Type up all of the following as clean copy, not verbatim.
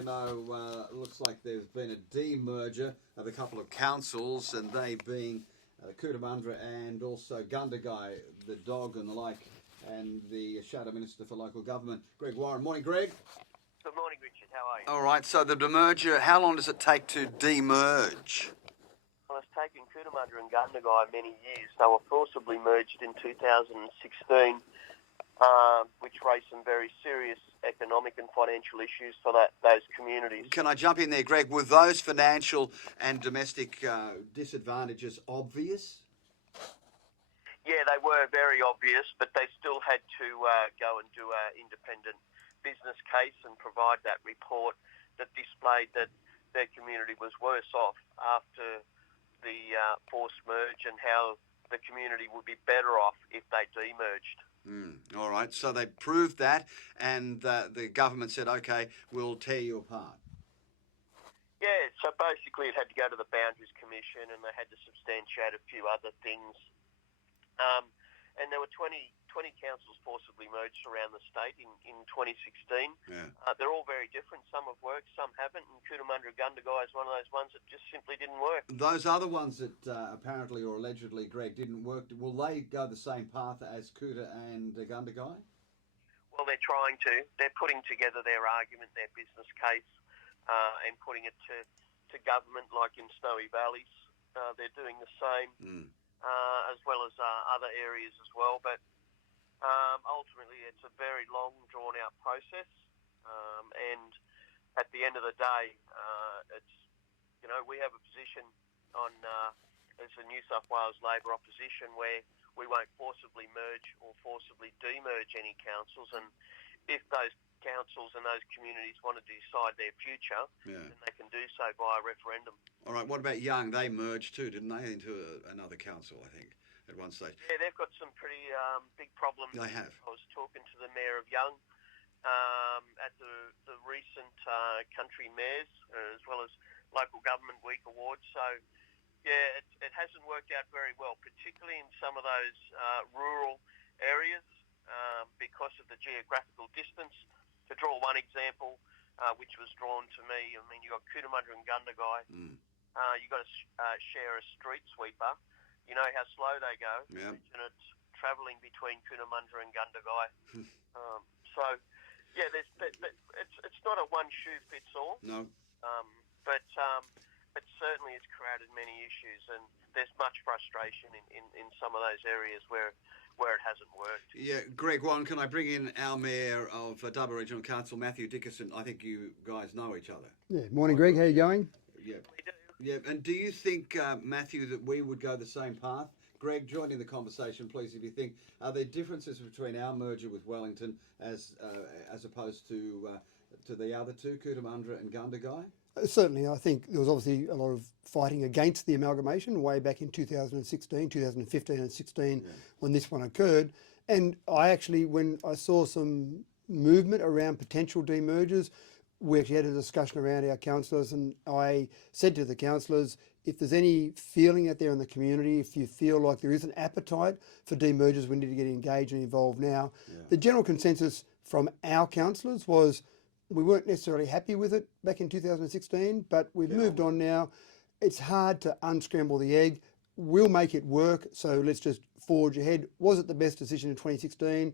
to know, looks like there's been a demerger of a couple of councils, and they being Cootamundra and also Gundagai, the dog and the like, and the Shadow Minister for Local Government, Greg Warren. Morning, Greg. Good morning, Richard. How are you? All right, so the demerger, how long does it take to demerge? Well, it's taken Cootamundra and Gundagai many years. They were forcibly merged in 2016, which raised some very serious economic and financial issues for those communities. Can I jump in there, Greg? Were those financial and domestic disadvantages obvious? Yeah, they were very obvious, but they still had to go and do an independent business case and provide that report that displayed that their community was worse off after the forced merge and how the community would be better off if they demerged. All right, so they proved that, and the government said, okay, we'll tear you apart. Yeah, so basically it had to go to the Boundaries Commission and they had to substantiate a few other things. And there were 20 councils forcibly merged around the state in 2016. Yeah. They're all very different. Some have worked, some haven't. And Cootamundra Gundagai is one of those ones that just simply didn't work. Those other ones that apparently or allegedly, Greg, didn't work, will they go the same path as Coota and Gundagai? Well, they're trying to. They're putting together their argument, their business case, and putting it to government, like in Snowy Valleys. They're doing the same. As well as other areas as well. But ultimately it's a very long, drawn-out process. And at the end of the day, it's, we have a position on as a New South Wales Labor opposition where we won't forcibly merge or forcibly demerge any councils. And if those councils and those communities want to decide their future, then they can do so via referendum. All right, what about Young? They merged too, didn't they, into another council, I think, at one stage? Yeah, they've got some pretty big problems. They have. I was talking to the Mayor of Young at the recent Country Mayors, as well as Local Government Week Awards. So, yeah, it hasn't worked out very well, particularly in some of those rural areas because of the geographical distance. To draw one example, which was drawn to me, I mean, you've got Cootamundra and Gundagai. You've got to share a street sweeper. You know how slow they go. Yeah. And it's travelling between Cootamundra and Gundagai. So, yeah, it's not a one-shoe-fits-all. No. But it certainly has created many issues, and there's much frustration in some of those areas where it hasn't worked. Yeah, Greg, one, can I bring in our Mayor of Dubbo Regional Council, Matthew Dickerson? I think you guys know each other. Yeah, morning, Greg. How you going? Yeah. We do. Yeah, and do you think, Matthew, that we would go the same path? Greg, join in the conversation, please, if you think. Are there differences between our merger with Wellington as opposed to the other two, Cootamundra and Gundagai? Certainly, I think there was obviously a lot of fighting against the amalgamation way back in 2016, 2015 and 16 when this one occurred. And I actually, when I saw some movement around potential demergers, we actually had a discussion around our councillors, and I said to the councillors, if there's any feeling out there in the community, if you feel like there is an appetite for demergers, we need to get engaged and involved now. Yeah. The general consensus from our councillors was we weren't necessarily happy with it back in 2016, but we've moved on now. It's hard to unscramble the egg. We'll make it work, so let's just forge ahead. Was it the best decision in 2016?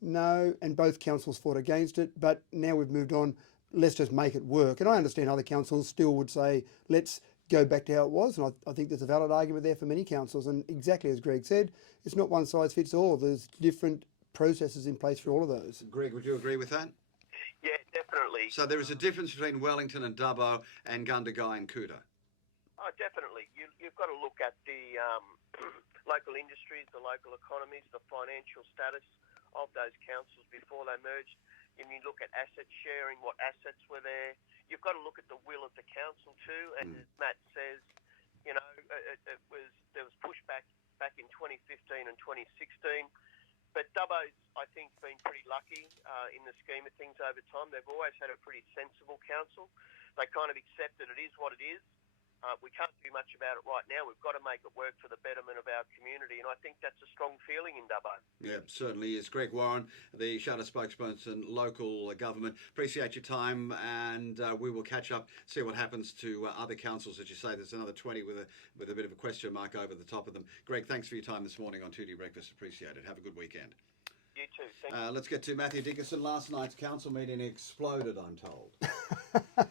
No, and both councils fought against it, but now we've moved on. Let's just make it work. And I understand other councils still would say, let's go back to how it was. And I think there's a valid argument there for many councils. And exactly as Greg said, it's not one size fits all. There's different processes in place for all of those. Greg, would you agree with that? Yeah, definitely. So there is a difference between Wellington and Dubbo and Gundagai and Coota? Oh, definitely. You've got to look at the local industries, the local economies, the financial status of those councils before they merged. And you look at asset sharing, what assets were there. You've got to look at the will of the council too. And as Matt says, there was pushback back in 2015 and 2016. But Dubbo's, I think, been pretty lucky in the scheme of things over time. They've always had a pretty sensible council. They kind of accept that it is what it is. We can't do much about it right now. We've got to make it work for the betterment of our community, and I think that's a strong feeling in Dubbo. Yeah, certainly is. Greg Warren, the Charter spokesperson, local government. Appreciate your time, and we will catch up, see what happens to other councils. As you say, there's another 20 with a bit of a question mark over the top of them. Greg, thanks for your time this morning on 2D Breakfast. Appreciate it. Have a good weekend. You too. Thank Let's get to Matthew Dickinson. Last night's council meeting exploded, I'm told.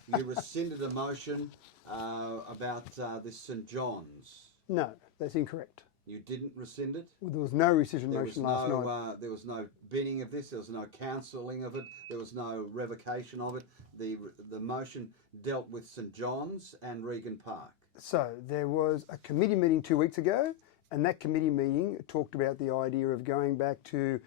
You rescinded a motion about this St John's. No, that's incorrect. You didn't rescind it? Well, there was no rescission motion last night. There was no binning of this. There was no cancelling of it. There was no revocation of it. The motion dealt with St John's and Regan Park. So there was a committee meeting 2 weeks ago, and that committee meeting talked about the idea of going back to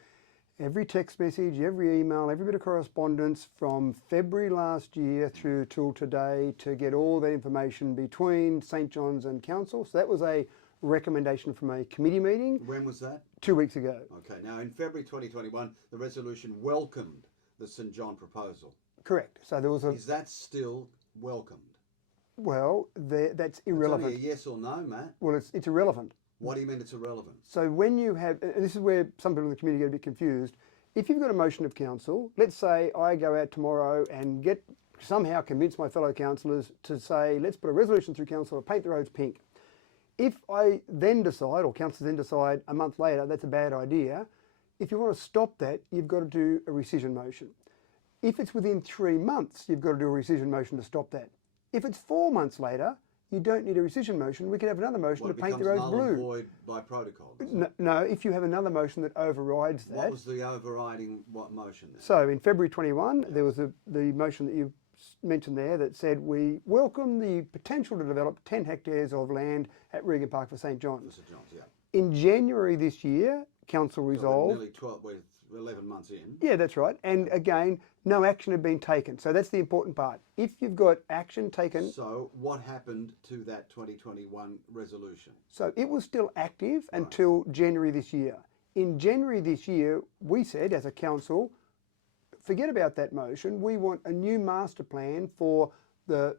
every text message, every email, every bit of correspondence from February last year through till today to get all that information between St John's and Council. So that was a recommendation from a committee meeting. When was that? 2 weeks ago. Okay, now in February 2021, the resolution welcomed the St John proposal. Correct. So there was a... Is that still welcomed? Well, that's irrelevant. It's only a yes or no, Matt. Well, it's irrelevant. What do you mean it's irrelevant? So when you have, and this is where some people in the community get a bit confused, if you've got a motion of council, let's say I go out tomorrow and somehow convince my fellow councillors to say, let's put a resolution through council to paint the roads pink. If I then decide, or councillors then decide a month later, that's a bad idea, if you want to stop that, you've got to do a rescission motion. If it's within 3 months, you've got to do a rescission motion to stop that. If it's 4 months later, you don't need a rescission motion. We can have another motion to paint the roads blue. It becomes null and void by protocol. No, if you have another motion that overrides that. What was the overriding motion then? So in February 21, there was the motion that you mentioned there that said we welcome the potential to develop 10 hectares of land at Regan Park for St John's. St John's, yeah. In January this year, Council resolved... Nearly 12, we're 11 months in. Yeah, that's right. And again, no action had been taken. So that's the important part. If you've got action taken... So what happened to that 2021 resolution? So it was still active until January this year. In January this year, we said as a council, forget about that motion. We want a new master plan for the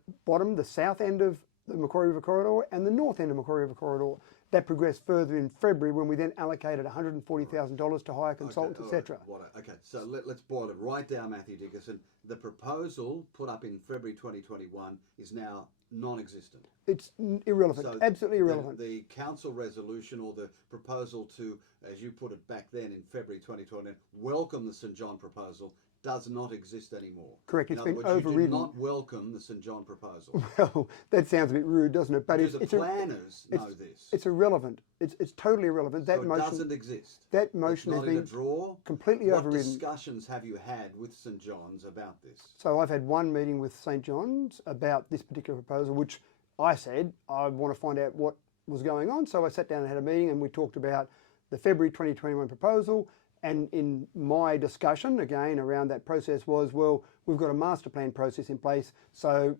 south end of the Macquarie River Corridor and the north end of Macquarie River Corridor. That progressed further in February when we then allocated $140,000 to hire consultants, etc. Okay, so let's boil it right down, Matthew Dickinson. The proposal put up in February 2021 is now non-existent. It's irrelevant, So absolutely irrelevant. The council resolution or the proposal to, as you put it back then in February 2020, welcome the St John proposal does not exist anymore. Correct, it's been In other words, overridden. You do not welcome the St John proposal. Well, that sounds a bit rude, doesn't it? But Because the planners know this. It's irrelevant. It's totally irrelevant. That So it motion doesn't exist. That motion It's has not in a been draw. completely What overridden. discussions have you had with St John's about this? So I've had one meeting with St John's about this particular proposal, which I said I want to find out what was going on. So I sat down and had a meeting, and we talked about the February 2021 proposal. And in my discussion, again, around that process was, well, we've got a master plan process in place. So,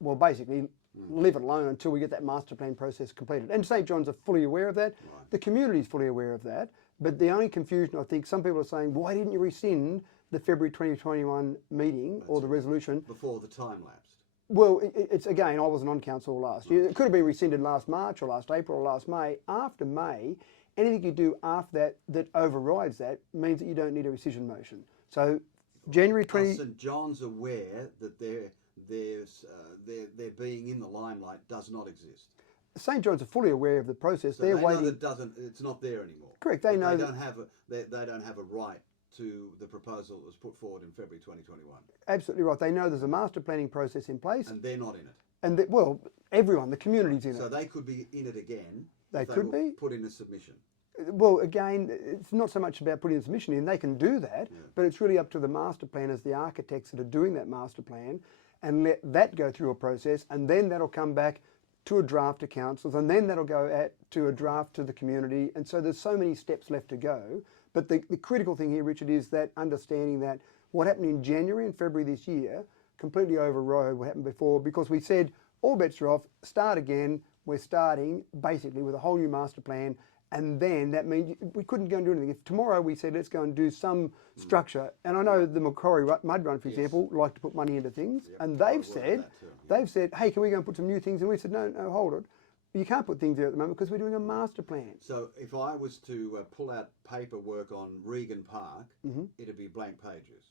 well, basically, leave it alone until we get that master plan process completed. And St John's are fully aware of that. Right. The community is fully aware of that. But the only confusion, I think, some people are saying, why didn't you rescind the February 2021 meeting or the resolution? Before the time lapsed. Well, it's again, I wasn't on council last year. It could have been rescinded last March or last April or last May. After May, anything you do after that overrides that means that you don't need a rescission motion. So January 20... Are St John's aware that their being in the limelight does not exist? St John's are fully aware of the process. So They're they waiting. Know that it's not there anymore. Correct. They know they don't have a right to the proposal that was put forward in February 2021. Absolutely right. They know there's a master planning process in place. And they're not in it. And well, everyone, the community's in it. So they could be in it again. They could be. Put in a submission. Well, again, it's not so much about putting a submission in. They can do that, but it's really up to the master planners, the architects that are doing that master plan, and let that go through a process, and then that'll come back to a draft to councils, and then that'll go to a draft to the community. And so there's so many steps left to go. But the critical thing here, Richard, is that understanding that what happened in January and February this year completely overrode what happened before, because we said all bets are off, start again. We're starting basically with a whole new master plan, And then that means we couldn't go and do anything. If tomorrow we said, let's go and do some structure, and I know the Macquarie Mud Run, for example, like to put money into things, and they've said, hey, can we go and put some new things? And we said, no, hold it. You can't put things there at the moment because we're doing a master plan. So if I was to pull out paperwork on Regan Park, it'd be blank pages.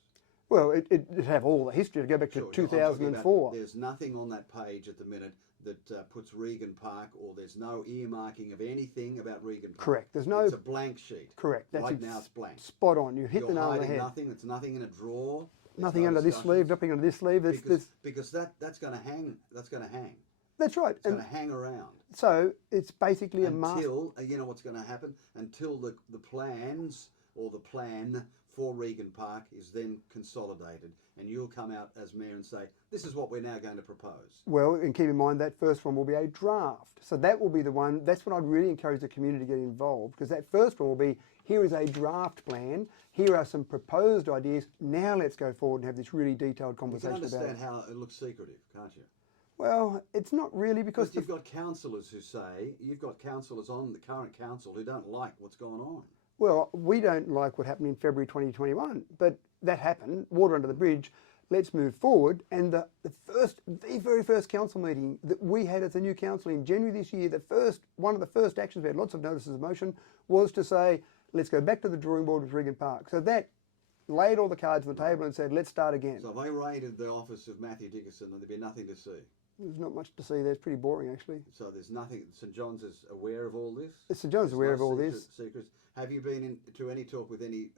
Well, it'd have all the history to go back to 2004. There's nothing on that page at the minute that puts Regan Park, or there's no earmarking of anything about Regan Park. Correct. There's no. It's a blank sheet. Correct. Right now it's blank. Spot on. You hit the nail on the head. Nothing. There's nothing in a drawer. Nothing under this sleeve. Nothing under this sleeve. Because that's going to hang. That's going to hang. That's right. It's going to hang around. So it's basically until you know what's going to happen, until the plans or the plan for Regan Park is then consolidated, and you'll come out as mayor and say, this is what we're now going to propose. Well, and keep in mind that first one will be a draft. So that will be the one, that's when I'd really encourage the community to get involved, because that first one will be, here is a draft plan, here are some proposed ideas, now let's go forward and have this really detailed conversation about it. You can understand how it looks secretive, can't you? Well, it's not really, because you've got councillors who say, you've got councillors on the current council who don't like what's going on. Well, we don't like what happened in February 2021, but that happened, water under the bridge. Let's move forward. And the very first council meeting that we had as a new council in January this year, one of the first actions, we had lots of notices of motion, was to say, let's go back to the drawing board with Regan Park. So that laid all the cards on the table and said, let's start again. So if they raided the office of Matthew Dickinson, there'd be nothing to see. There's not much to see there. It's pretty boring, actually. So there's nothing. St John's is aware of all this? St John's is aware of all this. Secrets. Have you been into any talk with any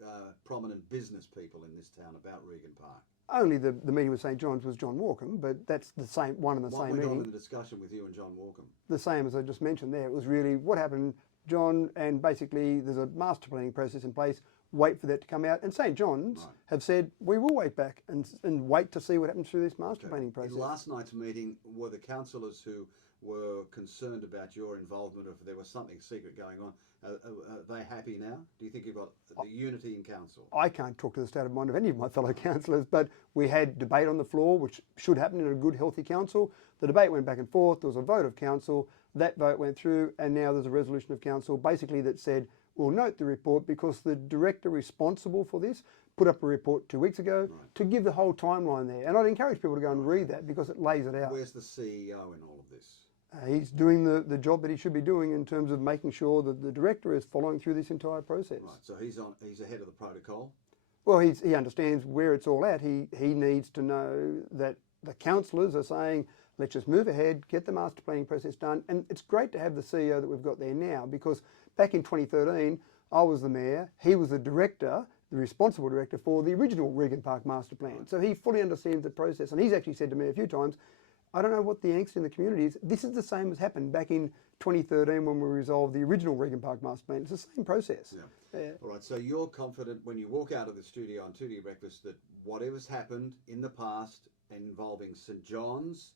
prominent business people in this town about Regan Park? Only the meeting with St John's was John Walkham, but that's the same one and the same meeting. What went on in the discussion with you and John Walkham? The same as I just mentioned there. It was really what happened, John, and basically there's a master planning process in place. Wait for that to come out. And St John's have said, we will wait back and wait to see what happens through this master planning process. In last night's meeting, were the councillors who were concerned about your involvement, or if there was something secret going on, are they happy now? Do you think you've got the unity in council? I can't talk to the state of mind of any of my fellow councillors, but we had debate on the floor, which should happen in a good, healthy council. The debate went back and forth. There was a vote of council. That vote went through, and now there's a resolution of council basically that said, we'll note the report because the director responsible for this put up a report 2 weeks ago to give the whole timeline there. And I'd encourage people to go and read that because it lays it out. Where's the CEO in all of this? He's doing the job that he should be doing in terms of making sure that the director is following through this entire process. Right, so he's ahead of the protocol? Well, he understands where it's all at. He needs to know that the councillors are saying, let's just move ahead, get the master planning process done. And it's great to have the CEO that we've got there now, because back in 2013, I was the mayor, he was the director, the responsible director for the original Regan Park master plan. So he fully understands the process. And he's actually said to me a few times, I don't know what the angst in the community is. This is the same as happened back in 2013 when we resolved the original Regan Park master plan. It's the same process. Yeah. All right, so you're confident when you walk out of the studio on Tuesday Breakfast that whatever's happened in the past involving St John's,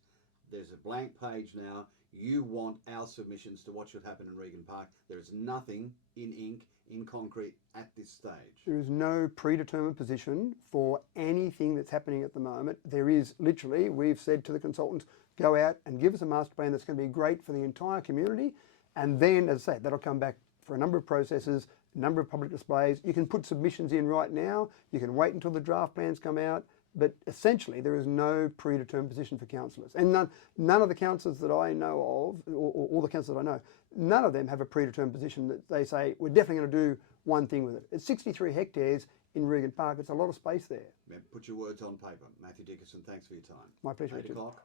there's a blank page now. You want our submissions to what should happen in Regan Park. There is nothing in ink, in concrete at this stage. There is no predetermined position for anything that's happening at the moment. There is literally, we've said to the consultants, go out and give us a master plan that's going to be great for the entire community. And then, as I say, that'll come back for a number of processes, a number of public displays. You can put submissions in right now. You can wait until the draft plans come out. But essentially, there is no predetermined position for councillors. And none of the councillors that I know of, or all the councillors I know, none of them have a predetermined position that they say, we're definitely going to do one thing with it. It's 63 hectares in Regan Park. It's a lot of space there. Put your words on paper. Matthew Dickinson, thanks for your time. My pleasure, 8 Richard. o'clock.